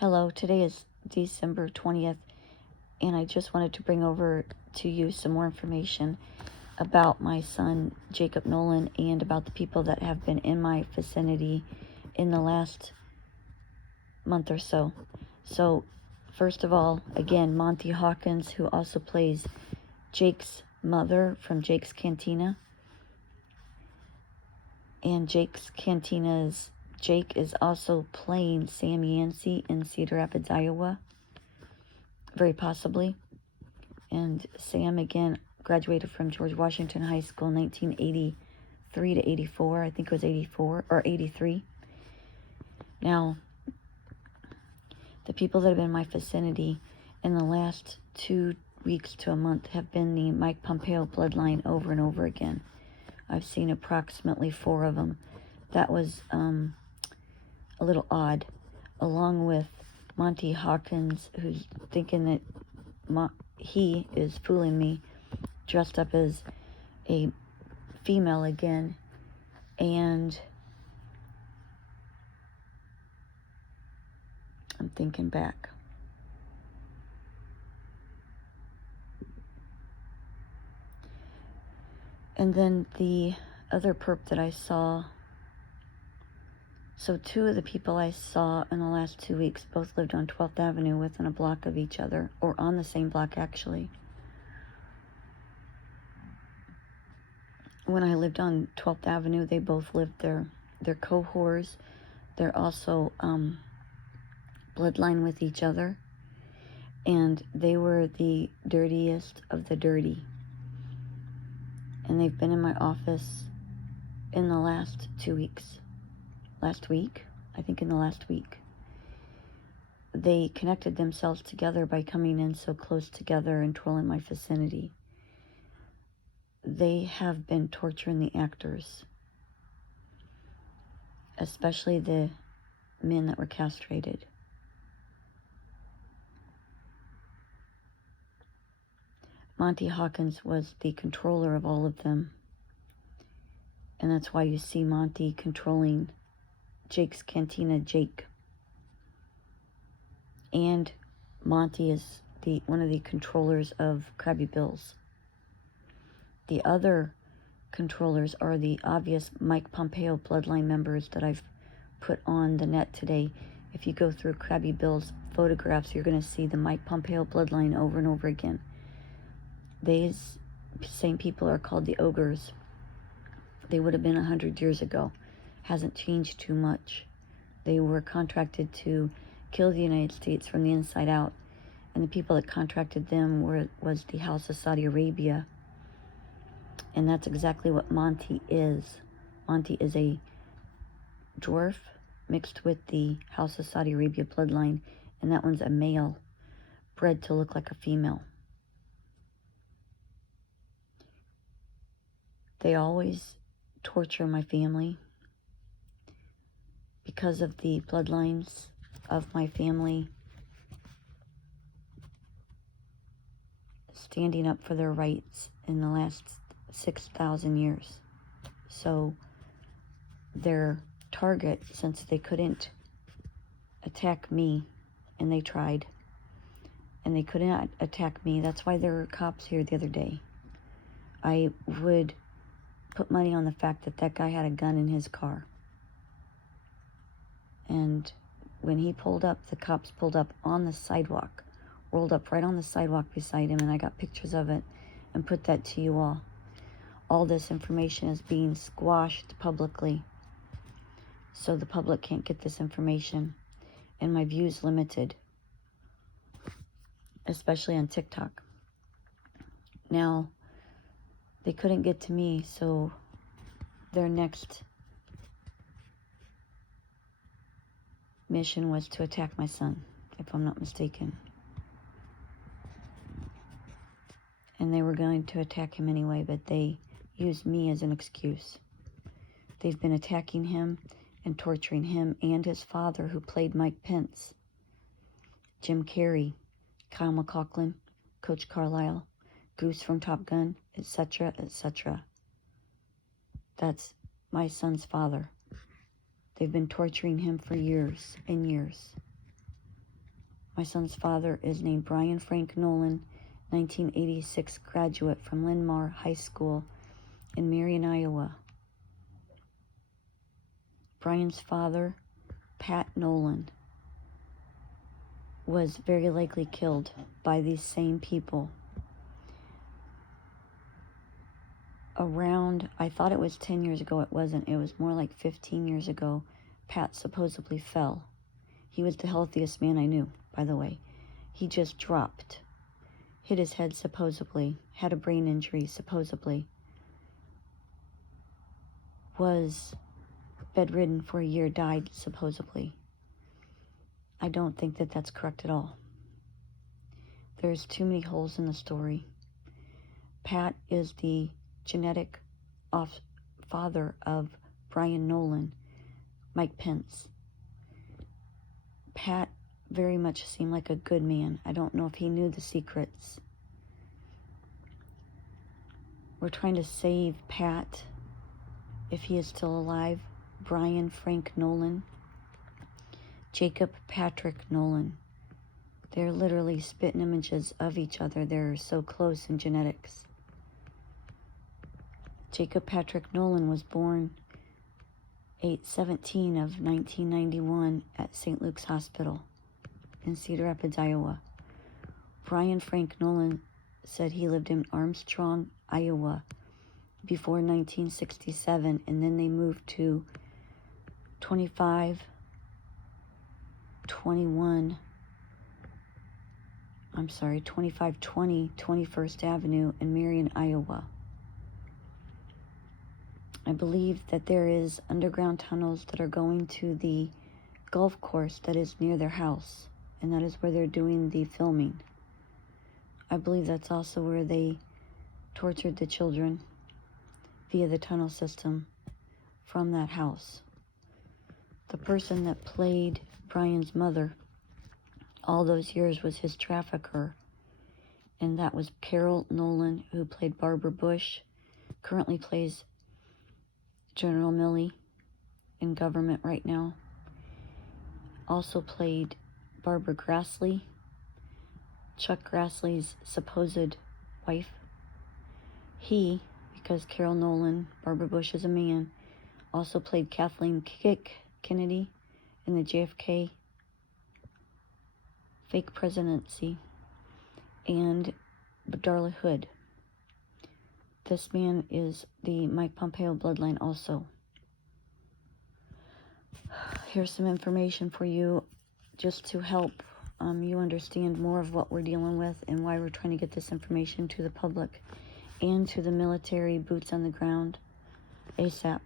Hello, today is December 20th, and I just wanted to bring over to you some more information about my son, Jacob Nolan, and about the people that have been in my vicinity in the last month or so. So, first of all, again, Monty Hawkins, who also plays Jake's mother from Jake's Cantina. And Jake's Cantina's Jake is also playing Sam Yancey in Cedar Rapids, Iowa. Very possibly. And Sam, again, graduated from George Washington High School in 1983 to 84. I think it was 84 or 83. Now, the people that have been in my vicinity in the last 2 weeks to a month have been the Mike Pompeo bloodline over and over again. I've seen approximately 4 of them. That was a little odd, along with Monty Hawkins, who's thinking that he is fooling me, dressed up as a female again, and I'm thinking back. And then the other perp that I saw, so 2 of the people I saw in the last 2 weeks both lived on 12th Avenue within a block of each other, or on the same block actually. When I lived on 12th Avenue, they both lived there. They're co-whores. They're also bloodline with each other. And they were the dirtiest of the dirty. And they've been in my office in the last 2 weeks. Last week, I think in the last week. They connected themselves together by coming in so close together and trolling my vicinity. They have been torturing the actors, especially the men that were castrated. Monty Hawkins was the controller of all of them. And that's why you see Monty controlling Jake's Cantina Jake. And Monty is one of the controllers of Krabby Bill's. The other controllers are the obvious Mike Pompeo bloodline members that I've put on the net today. If you go through Krabby Bill's photographs, you're going to see the Mike Pompeo bloodline over and over again. These same people are called the ogres. They would have been 100 years ago. Hasn't changed too much. They were contracted to kill the United States from the inside out. And the people that contracted them was the House of Saudi Arabia. And that's exactly what Monty is. Monty is a dwarf mixed with the House of Saudi Arabia bloodline. And that one's a male, bred to look like a female. They always torture my family because of the bloodlines of my family standing up for their rights in the last 6,000 years. So their target, since they couldn't attack me, and they tried, and they couldn't attack me, that's why there were cops here the other day. I would put money on the fact that that guy had a gun in his car. And when he pulled up, the cops pulled up on the sidewalk, rolled up right on the sidewalk beside him, and I got pictures of it and put that to you all. All this information is being squashed publicly, so the public can't get this information, and my views limited, especially on TikTok. Now, they couldn't get to me, so their next mission was to attack my son, if I'm not mistaken. And they were going to attack him anyway, but they used me as an excuse. They've been attacking him and torturing him and his father, who played Mike Pence, Jim Carrey, Kyle MacLachlan, Coach Carlisle, Goose from Top Gun, etc., etc. That's my son's father. They've been torturing him for years and years. My son's father is named Brian Frank Nolan, 1986 graduate from Linn-Mar High School in Marion, Iowa. Brian's father, Pat Nolan, was very likely killed by these same people. Around, I thought it was 10 years ago, it wasn't. It was more like 15 years ago, Pat supposedly fell. He was the healthiest man I knew, by the way. He just dropped, hit his head supposedly, had a brain injury supposedly, was bedridden for a year, died supposedly. I don't think that that's correct at all. There's too many holes in the story. Pat is the genetic father of Brian Nolan, Mike Pence. Pat very much seemed like a good man. I don't know if he knew the secrets. We're trying to save Pat, if he is still alive, Brian Frank Nolan, Jacob Patrick Nolan. They're literally spitting images of each other. They're so close in genetics. Jacob Patrick Nolan was born 8/17 of 1991 at St. Luke's Hospital in Cedar Rapids, Iowa. Brian Frank Nolan said he lived in Armstrong, Iowa before 1967, and then they moved to 2520 21st Avenue in Marion, Iowa. I believe that there is underground tunnels that are going to the golf course that is near their house, and that is where they're doing the filming. I believe that's also where they tortured the children via the tunnel system from that house. The person that played Brian's mother all those years was his trafficker, and that was Carol Nolan, who played Barbara Bush, currently plays General Milley in government right now. Also played Barbara Grassley, Chuck Grassley's supposed wife. He, because Carol Nolan, Barbara Bush is a man, also played Kathleen Kennedy in the JFK fake presidency, and Darla Hood. This man is the Mike Pompeo bloodline also. Here's some information for you just to help you understand more of what we're dealing with and why we're trying to get this information to the public and to the military boots on the ground ASAP.